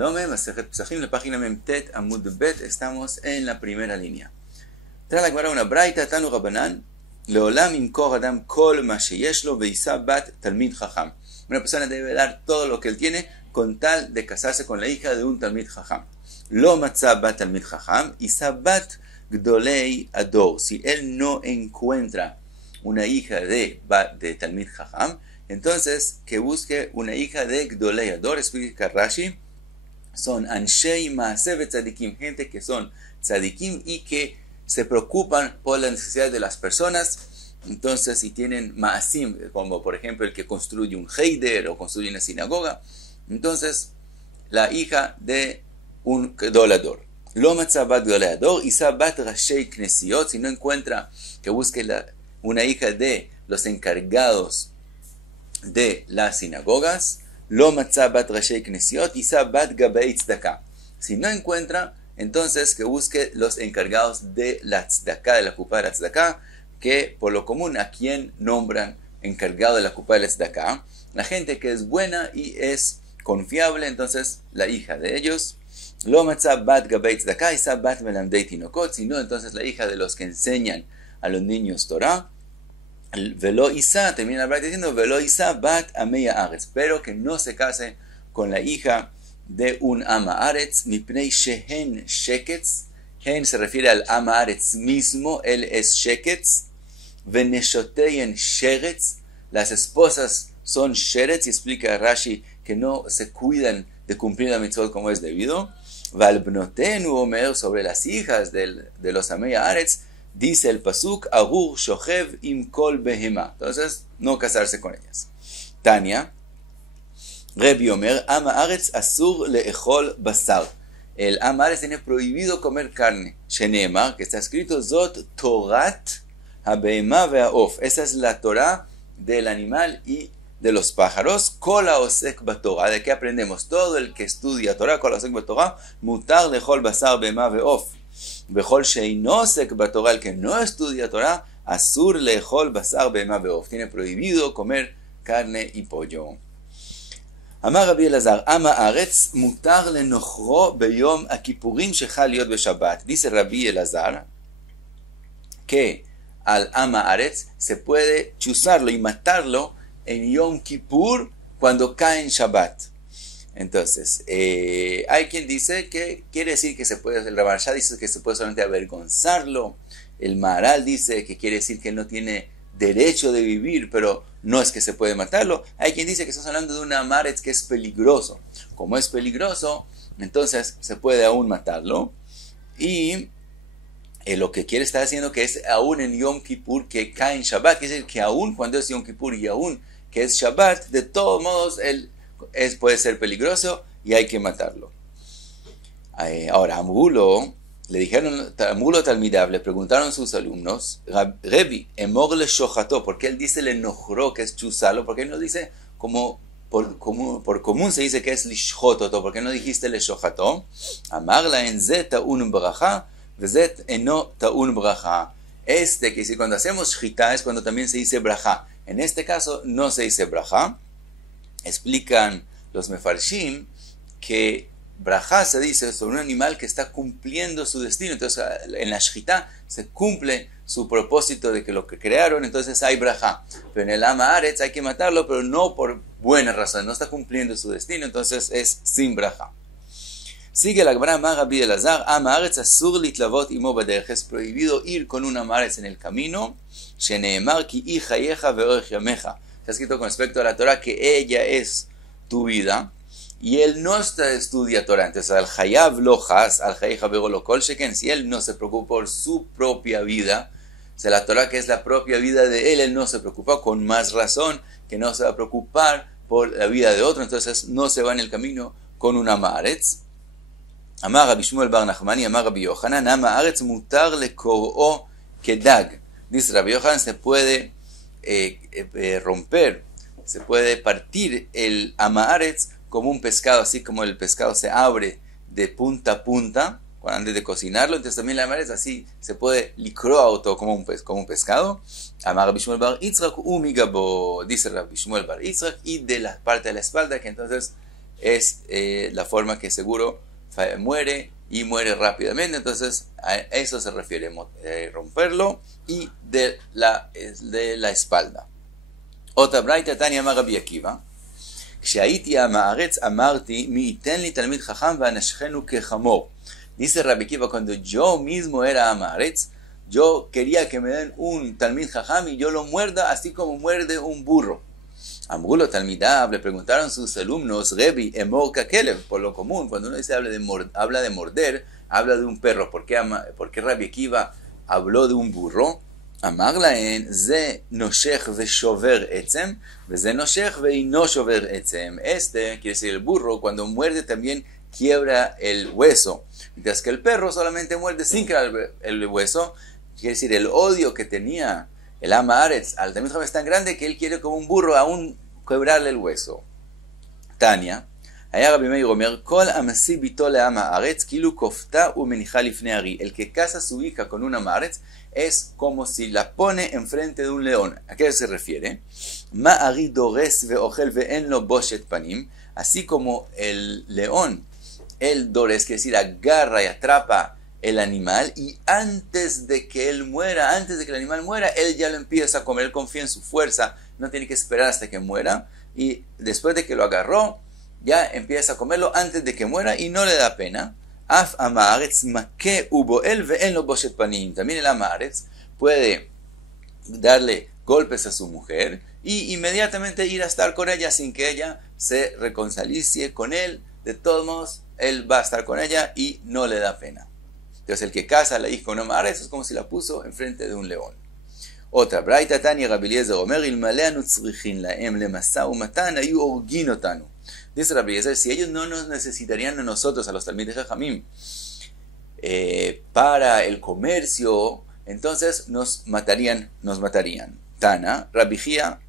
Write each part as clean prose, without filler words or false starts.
Shalome, Masejet Pesachim, la página Memtet Amud Bet, estamos en la primera línea. Trae la Gemara una braita, Tanu Rabanan, Leolam imkor Adam kol ma sheyesh lo veisa bat talmid chacham. Una persona debe dar todo lo que él tiene con tal de casarse con la hija de un talmid chacham. Lo matzah bat talmid chacham, isa bat gdolei ador. Si él no encuentra una hija de talmid chacham, entonces que busque una hija de gdolei ador. Explica Rashi, son anshei maaseh tzadikim, gente que son tzadikim y que se preocupan por la necesidad de las personas. Entonces, si tienen maasim, como por ejemplo el que construye un heider o construye una sinagoga, entonces la hija de un gdolador. Lo matzah bat gdolador, isa bat rashei knesiot, si no encuentra, que busque una hija de los encargados de las sinagogas. Lo matzah bat rashei knesiot, isa bat gabei tzedakah. Si no encuentra, entonces que busque los encargados de la tzedakah, de la kupá de la tzedakah, que por lo común a quien nombran encargado de la kupá de la tzedakah, la gente que es buena y es confiable, entonces la hija de ellos. Lo matzah bat gabei tzedakah, isa bat melamdei tinokot, si no, entonces la hija de los que enseñan a los niños Torah. Velo isa, termina la braita diciendo, velo isa bat ameya aretz, pero que no se case con la hija de un ama aretz, mipnei shehen sheketz. Hen se refiere al ama aretz mismo, él es sheketz. Veneshoteyen sheretz, las esposas son sheretz, y explica Rashi que no se cuidan de cumplir la mitzvot como es debido. Valbnotenu omer, sobre las hijas de los ameya aretz, dice el pasuk, agur shochev im kol behema, entonces no casarse con ellas. Tania, Rebi Omer, ama aretz asur leechol basar. El ama aretz tiene prohibido comer carne. Sheneemar, que está escrito, Zot Torat habehema ve'aof. Esa es la Torah del animal y de los pájaros. Kol haosek batorah. ¿De qué aprendemos? Todo el que estudia Torah, kol haosek batorah, mutar lechol basar behema ve'of. Bechol sheino osek batorah, el que no estudia Torah, asur lechol basar behema ve'of. Tiene prohibido comer carne y pollo. Amar Rabbi Elazar, ama aretz mutar lenochro beyom akipurim shechal liot beshabbat. Dice Rabbi Elazar que al ama aretz se puede chuzarlo y matarlo en Yom Kippur cuando cae en Shabbat. Entonces, hay quien dice que quiere decir que se puede, el Rabarshá dice que se puede solamente avergonzarlo, el Maharal dice que quiere decir que no tiene derecho de vivir, pero no es que se puede matarlo. Hay quien dice que estamos hablando de un amaretz que es peligroso. Como es peligroso, entonces se puede aún matarlo. Y lo que quiere estar haciendo que es aún en Yom Kippur que cae en Shabbat, quiere decir que aún cuando es Yom Kippur y aún que es Shabbat, de todos modos él puede ser peligroso y hay que matarlo. Ahora, Amulo le dijeron, Amulo Talmidav, le preguntaron sus alumnos, Rebi, emor le shoható, ¿por qué él dice le nojró, que es chuzarlo? ¿Por qué no dice como por común se dice que es lishhototo? ¿Por qué no dijiste le shoható? Amarla en zet ta'un braja, vezet eno ta'un braja. Que si cuando hacemos shchita es cuando también se dice braja. En este caso no se dice braja. Explican los mefarshim que brajá se dice sobre un animal que está cumpliendo su destino. Entonces en la shchita se cumple su propósito de que lo que crearon, entonces hay brajá. Pero en el ama aretz hay que matarlo, pero no por buena razón, no está cumpliendo su destino, entonces es sin brajá. Sigue la Gemara, Amar Rabbi Elazar, ama aretz asur litlavot imo baderech, es prohibido ir con un ama aretz en el camino. Sheneemar ki hi chayecha ve'orech yamecha. Está escrito con respecto a la Torah que ella es tu vida. Y él no estudia Torah, entonces al Hayav lo has, al Hayeja lo kol sheken, si él no se preocupa por su propia vida, o sea, la Torah que es la propia vida de él no se preocupa, con más razón que no se va a preocupar por la vida de otro, entonces no se va en el camino con un ama aretz. Amar Rabbi Shmuel bar Nachmani, Amar Rabbi Yochanan, ama aretz mutar lekor'o kedag. Dice Rabbi Yochanan, se puede romper, se puede partir el ama aretz como un pescado, así como el pescado se abre de punta a punta antes de cocinarlo, entonces también la aretz así se puede licroauto como un pescado. Amar Rabbi Shmuel bar Yitzchak umigabo, dice Rabbi Shmuel bar Yitzchak, y de la parte de la espalda, que entonces es la forma que seguro muere y muere rápidamente. Entonces a eso se refiere, romperlo y de la espalda. Otra braita, Tanya amar Rabbi Akiva, כשהייתי עם הארץ אמרתי מי ייתן לי תלמיד חכם ואנשכנו כחמור. Dice Rabbi Akiva, cuando yo mismo era Amaretz, yo quería que me den un talmid jajam y yo lo muerda así como muerde un burro. Amrulo talmidav, le preguntaron sus alumnos, Rebi, emor kakelev, por lo común, cuando uno dice habla de morder, habla de un perro. ¿Por qué Rabbi Akiva habló de un burro? Amar laen, ze noshech veshover etzem, ze noshech veino shover etzem. Quiere decir el burro, cuando muerde también quiebra el hueso, mientras que el perro solamente muerde sin quebrar el hueso. Quiere decir, el odio que tenía el Ama Aretz al Talmid Jajam es tan grande que él quiere como un burro aún quebrarle el hueso. Tania, היה רבי מאיר אומר, כל המשיא ביתו לעם הארץ, כאילו כופתה ומניחה לפני ארי. El que casa a su hija con un Am Haaretz es como si la pone enfrente de un león. ¿A qué se refiere? מה ארי דורס ואוכל ואין לו בושת פנים, así como el león, el dores, quiere decir, agarra y atrapa el animal, y antes de que él muera, antes de que el animal muera, él ya lo empieza a comer. Él confía en su fuerza, no tiene que esperar hasta que muera, y después de que lo agarró, ya empieza a comerlo antes de que muera y no le da pena. Af Ama Haaretz make uboel ve'en lo boshet panim. También el Ama Haaretz puede darle golpes a su mujer y inmediatamente ir a estar con ella sin que ella se reconcilie con él. De todos modos, él va a estar con ella y no le da pena. Entonces el que casa a la hija con Ama Haaretz es como si la puso enfrente de un león. Otra, braita Tanya Rabbi Eliezer omer, ilmale anu tzrichin laem lemasa umatan ayu orgin otanu. Dice Rabbi Eliezer, si ellos no nos necesitarían a nosotros, a los talmidei jajamim, para el comercio, entonces nos matarían. Tana, Rabbi Jia,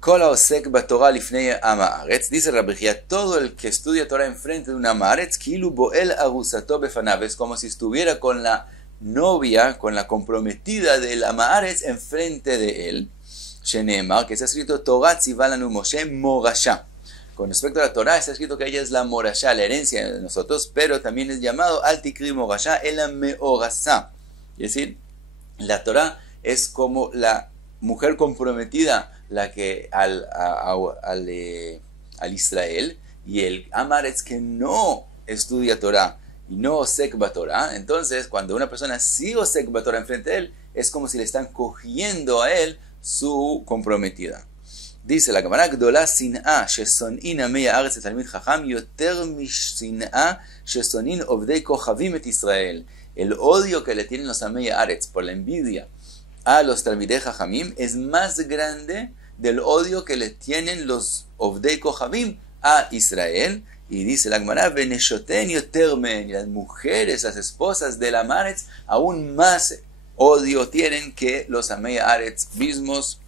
kol haosek batorah lifnei am haaretz. Dice Rabbi Jia, todo el que estudia Torah enfrente de un Am Haaretz, kilu boel arusato befanav, es como si estuviera con la novia, con la comprometida del Am Haaretz enfrente de él. Sheneemar, que está escrito Torah tzivah lanu Moshe morasha. Con respecto a la Torah está escrito que ella es la morasha, la herencia de nosotros, pero también es llamado al tikri morasha, el meorasá. Es decir, la Torah es como la mujer comprometida, la que al Israel, y el Am Haaretz que no estudia Torah y no osek batorah. Entonces, cuando una persona sí osek batorah enfrente de él, es como si le están cogiendo a él su comprometida. Dice la Gemara, גדולה שנאה ששונאים עמי הארץ לתלמיד חכם יותר משנאה ששונאים עובדי כוכבים את ישראל. El odio que le tienen los Amei Haaretz por la envidia a los talmidei jajamim es más grande del odio que le tienen los Ovdei Kochavim a Israel. Y dice la Gemara, veneshoten yoter men, y las mujeres, las esposas del Am Haaretz, aún más odio tienen que los Amei Haaretz mismos.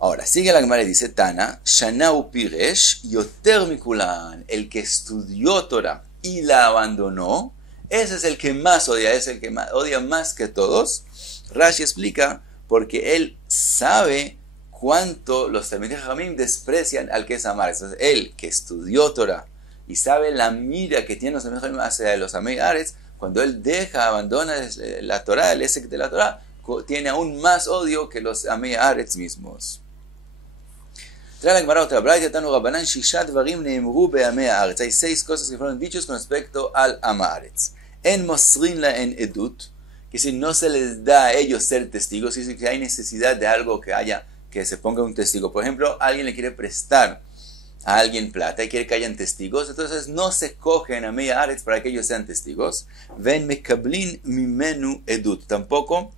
Ahora, sigue la Gemara y dice, Tana, Shanau Piresh, Yoter Mikulan, el que estudió Torah y la abandonó, ese es el que más odia, es el que odia más que todos. Rashi explica, porque él sabe cuánto los talmidei jajamim desprecian al que es Am Haaretz. Entonces, él que estudió Torah y sabe la mira que tienen los talmidei jajamim hacia los Amei Haaretz, cuando él abandona la Torah, el esek de la Torah, tiene aún más odio que los Amei Haaretz mismos. Trae la Gemara otra braita, Tanu Rabbanan, Shisha dvarim neemru be'amei haaretz. Hay 6 cosas que fueron dichos con respecto al Am Haaretz. En mosrin la en edut, que si no se les da a ellos ser testigos, si que hay necesidad de algo que se ponga un testigo. Por ejemplo, alguien le quiere prestar a alguien plata y quiere que hayan testigos, entonces no se cogen a Amei Haaretz para que ellos sean testigos. Ven mekablin mimenu edut. Tampoco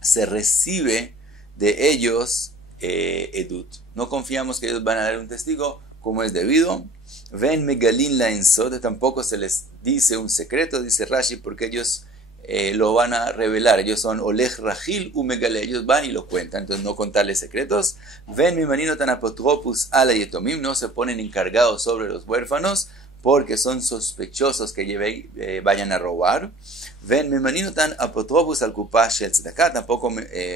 se recibe de ellos edut. No confiamos que ellos van a dar un testigo como es debido. Ven megalin la ensod, tampoco se les dice un secreto, dice Rashi, porque ellos lo van a revelar. Ellos son olej rajil u megale, ellos van y lo cuentan, entonces no contarles secretos. Ven mimanino tan apotropus ala yetomim, no se ponen encargados sobre los huérfanos porque son sospechosos que vayan a robar. Ven mimanino tan apotropus al kupash el tzedakah, tampoco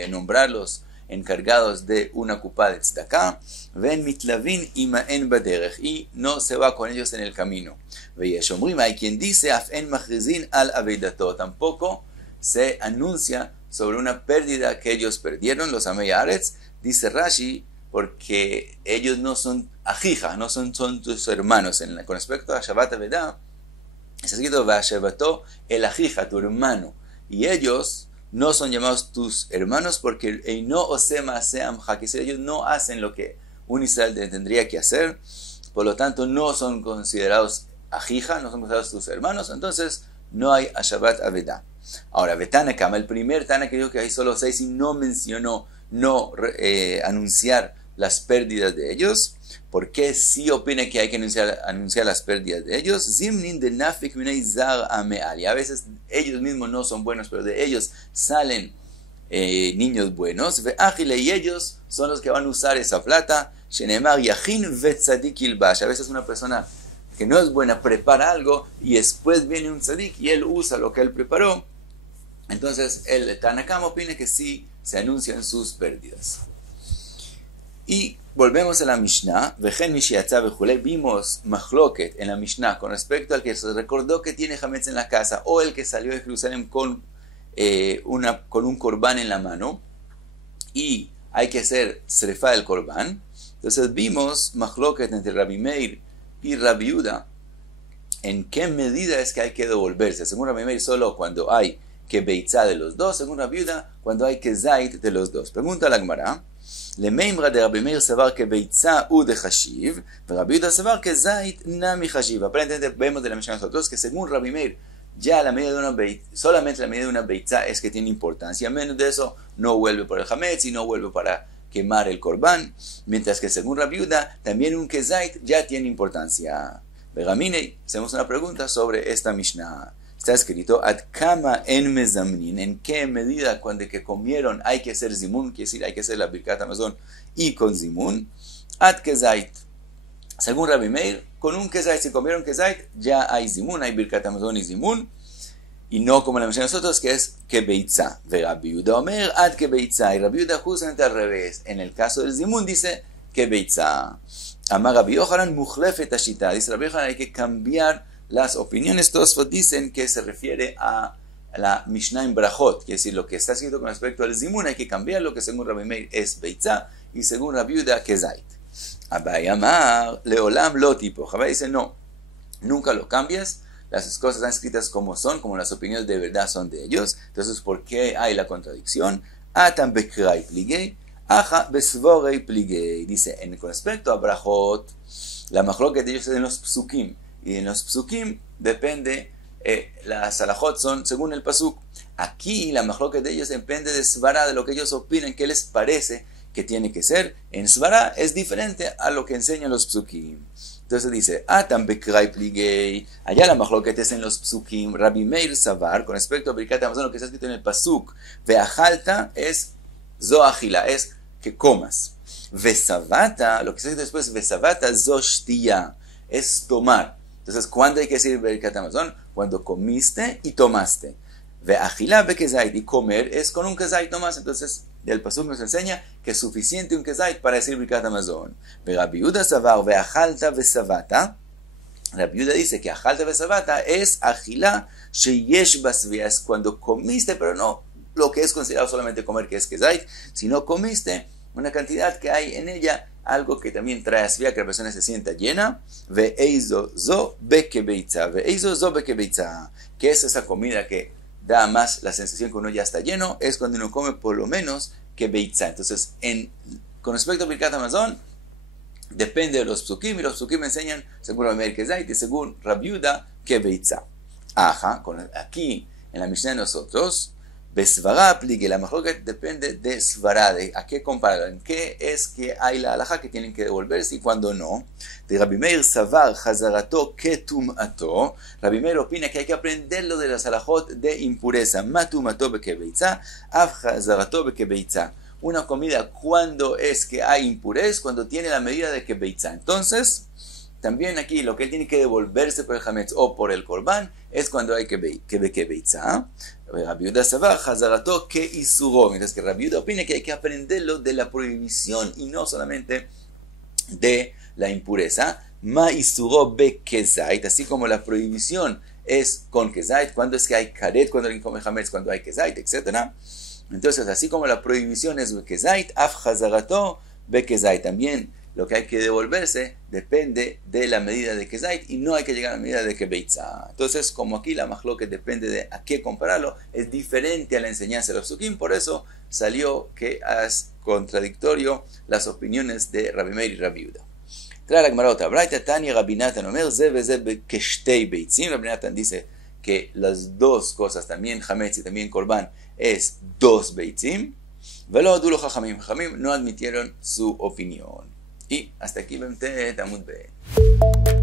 nombrarlos encargados de una kupá de tzedakah, ven mitlavin imaen baderech, y no se va con ellos en el camino. Veyesh omrim, hay quien dice, af en machrizin al aveidato, tampoco se anuncia sobre una pérdida que ellos perdieron, los Amei Haaretz, dice Rashi, porque ellos no son ajija, no son tus hermanos. Con respecto a Shabbat Avedah, está escrito Vashevato el ajija, tu hermano, y ellos no son llamados tus hermanos porque no osema seamja, que ellos no hacen lo que un Israel tendría que hacer, por lo tanto no son considerados ajija, no son considerados tus hermanos, entonces no hay a Shabbat Avedah. Ahora, Betana Kama, el primer Tana que dijo que hay solo 6 y no mencionó, anunciar las pérdidas de ellos, porque sí opina que hay que anunciar las pérdidas de ellos. Zimnin de Nafik Minei Zar Ameal, y a veces ellos mismos no son buenos, pero de ellos salen niños buenos. Ve'achile, y ellos son los que van a usar esa plata. Shenemar Yachin Vetzadik Ilbash, a veces una persona que no es buena prepara algo y después viene un tzadik y él usa lo que él preparó. Entonces el Tanakam opina que sí se anuncian sus pérdidas. Y volvemos a la Mishnah. Vimos Mahloket en la Mishnah con respecto al que se recordó que tiene Hametz en la casa, o el que salió de Jerusalén con un corbán en la mano y hay que hacer srefa del corbán. Entonces vimos Mahloket entre Rabbi Meir y Rabbi Yehuda en qué medida es que hay que devolverse. Según Rabbi Meir, solo cuando hay que beitzá de los dos. Según Rabbi Yehuda, cuando hay que zait de los dos. Pregunta la Gemara. למימרא דרבי מאיר סבר כביצה ודחשיב, ורבי יהודה סבר כזית נמי חשיב. Aparentemente vemos de la Mishnah nosotros que según Rabbi Meir, ya la medida de una beitzá, solamente la medida de una beitzá es que tiene importancia. Menos de eso no vuelve por el hametz y no vuelve para quemar el corbán. Mientras que según Rabbi Yehuda, también un kezait ya tiene importancia. Vegamine, hacemos una pregunta sobre esta Mishnah. Está escrito, Ad kama en mezamnin, en qué medida cuando que comieron hay que hacer zimun, quiere decir hay que hacer la birkat hamazon y con zimun, ad kezait. Según Rabbi Meir, con un kezait, si comieron kezait, ya hay zimun, hay birkat hamazon y zimun, y no como la mencionamos nosotros, que es kebeitza. Ve Rabbi Yehuda omer ad kebeitza, y Rabbi Yehuda justamente al revés. En el caso del zimun dice kebeitza. Amar Rabbi Yochanan muchlefet ashita, dice Rabbi Yochanan hay que cambiar las opiniones. Todos dicen que se refiere a la Mishnah en Brajot, quiere decir lo que está escrito con respecto al zimun hay que cambiarlo, que según Rabbi Meir es beitzá y según Rabbi Yehuda kezait. Abai amar leolam lo tipo. Abai dice no, nunca lo cambias, las cosas están escritas como son, como las opiniones de verdad son de ellos. Entonces, ¿por qué hay la contradicción? Atam bekrai pligei, aja besvorei pligei. Dice, con respecto a Brajot, la mahloket de ellos es en los psukim. Y en los psukim depende, las alajot son según el pasuk. Aquí la mahloket de ellos depende de svara, de lo que ellos opinan, que les parece que tiene que ser. En svara es diferente a lo que enseñan los psukim. Entonces dice, Atam bekrai pligei, allá la mahloket es en los psukim. Rabbi Meir savar, con respecto a birkat hamazon, lo que está escrito en el pasuk, ve'achalta es zoachila, es que comas. Vesavata, lo que está escrito después, vesavata zoshtiya, es tomar. Entonces, ¿cuándo hay que decir birkat hamazon? Cuando comiste y tomaste. Ve'achila bekezait, y comer es con un kezait nomás. Entonces, el pasuk nos enseña que es suficiente un kezait para decir birkat hamazon. Rabbi Yehuda savar ve'achalta vesavata. Rabbi Yehuda dice que achalta vesavata es achila sheyesh basvia, es cuando comiste, pero no lo que es considerado solamente comer, que es kezait, sino comiste una cantidad que hay en ella, algo que también trae asvia, que la persona se sienta llena. Ve'eizo zo bekebeitza, ve'eizo zo bekebeitza, que es esa comida que da más la sensación que uno ya está lleno, es cuando uno come por lo menos que beitza. Entonces, con respecto a birkat hamazon, depende de los psukim, y los psukim me enseñan, según Rabbi Meir kezait, y según Rabbi Yehuda, que beitza. Ajá, aquí en la Mishnah de nosotros, besvara pligue, la mahloket depende de svara, de a qué comparar, en qué es que hay la halajá que tienen que devolverse y cuando no. De Rabbi Meir savar hazarato ketumato, Rabbi Meir opina que hay que aprenderlo de las halajot de impureza, matumato bekebeitza, af hazarato bekebeitza. Una comida cuando es que hay impurez, cuando tiene la medida de kebeitza. Entonces, también aquí lo que él tiene que devolverse por el hametz o por el corbán es cuando hay que beitza. Rabbi Yehuda Savar, Hazarato que isuro. Mientras que Rabbi Yehuda opina que hay que aprenderlo de la prohibición y no solamente de la impureza. Ma isuro be kezait, así como la prohibición es con kezait, cuando es que hay karet, cuando alguien come hametz, cuando hay kezait, etc. Entonces, así como la prohibición es be kezait, af hazarato be kezait. También lo que hay que devolverse depende de la medida de kezait y no hay que llegar a la medida de kebeitza. Entonces, como aquí la mahloket depende de a qué compararlo, es diferente a la enseñanza de los psukim, por eso salió que es contradictorio las opiniones de Rabbi Meir y Rabbi Yehuda. Trae la Gemara otra braita, Tanya Rabbi Natan omer, ze veze keshtei beitzim. Rabbi Natan dice que las dos cosas, también hametz y también korban, es dos beitzim. Velo adulo chachamim, chachamim no admitieron su opinión. Y hasta aquí, Amud B.